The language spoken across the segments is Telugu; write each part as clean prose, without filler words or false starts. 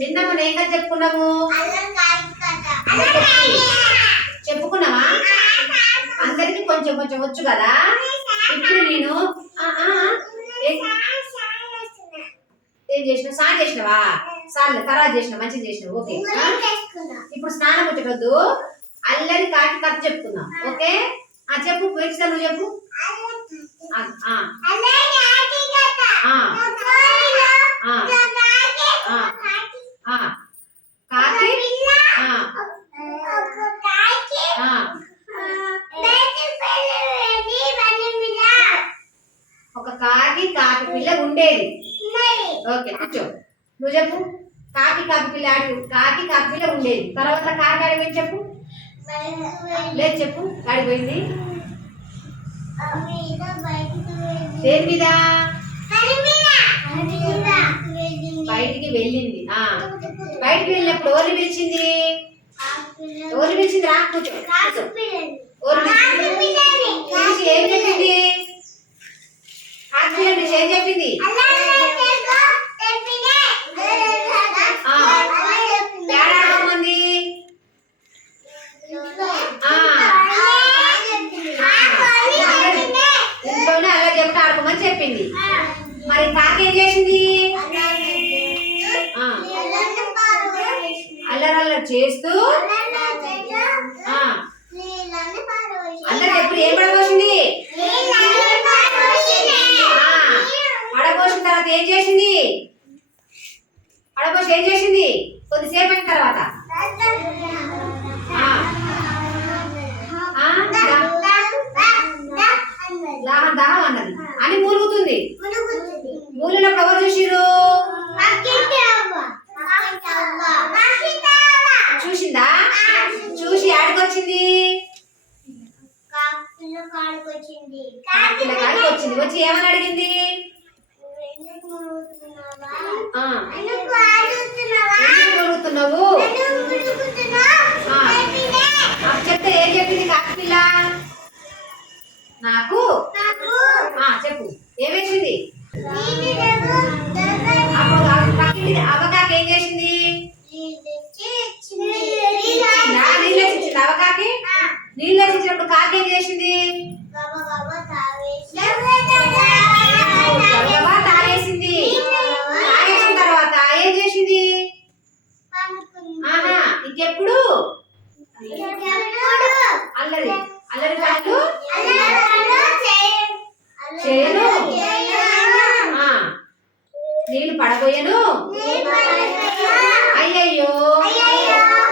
నిన్న మనం ఏం కథ చెప్పుకున్నాము? చెప్పుకున్నావా? అందరికి కొంచెం కొంచెం వచ్చు కదా. ఇప్పుడు నేను ఏం చేసిన? స్నానం చేసినవా? సార్లు తర్వాత చేసిన, మంచిగా చేసినావు. ఓకే, ఇప్పుడు స్నానం ముచ్చటొద్దు. అల్లరి కాకి కథ చెప్పుకుందాం. ఓకే, చెప్పు. పోయిస్తా, నువ్వు చెప్పు. ఒక కాకి కాకి పిల్ల ఉండేది. ఓకే, కూర్చో. నువ్వు చెప్పు. కాకి కాకి పిల్ల కాకి కాకి పిల్ల ఉండేది. తర్వాత కాకి ఆడిపోయింది చెప్పు. లేదు చెప్పు. ఆడిపోయింది దేని మీద? బయటికి వెళ్ళింది. బయటికి వెళ్ళినప్పుడు ఎవరు పిలిచింది? ఎవరు పిలిచింది? రా కూర్చో. ఏం చెప్పింది? ఏం చెప్పింది? ఏడాడమంది? ఇంట్లోనే అలా చెప్తే ఆడుకోమని చెప్పింది. మరి కాకి ఏం చేసింది? అల్లరల్లరి చేస్తూ అందరు ఎప్పుడు ఏం పడబోసింది? పడబోసిన తర్వాత ఏం చేసింది? పడబోసి ఏం చేసింది? కొద్దిసేపు అయిన తర్వాత దాహం అన్నది అని మూలుగుతుంది. మూలినప్పుడు ఎవరు చూసిరు? చూసిందా? చూసి ఆడికొచ్చింది. వచ్చింది. వచ్చి ఏమని అడిగింది? మూలుగుతున్నావు చెప్తే ఏం చెప్పింది కాకిపిల్ల? నాకు చెప్పు. ఏమేసింది? అవకాకి ఏం చేసింది? నీళ్ళు ఇచ్చింది. అవకాకి నీళ్ళు ఇచ్చినప్పుడు కాకి ఏం చేసింది? తాగేసింది. తాగేసిన తర్వాత ఏం చేసింది? ఇంకెప్పుడు? అల్లరి అల్లరి కాదు చేయను. నీళ్ళు పడబోయాను. అయ్యయ్యో,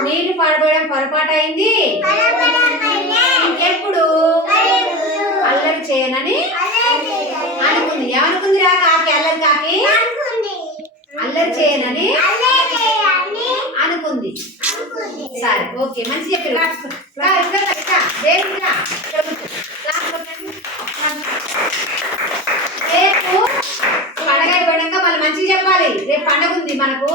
నీళ్లు పడబోయడం పొరపాటు అయింది. ఇంకెప్పుడు అల్లరి చేయనని అనుకుంది. ఏమనుకుంది? రా కాకి, అల్లరి కాకి అల్లరి చేయనని అనుకుంది. సరే, ఓకే, మంచి చెప్పారు. రేపు పండగ అయిపోయాక మళ్ళీ మంచిగా చెప్పాలి. రేపు పండగ ఉంది మనకు.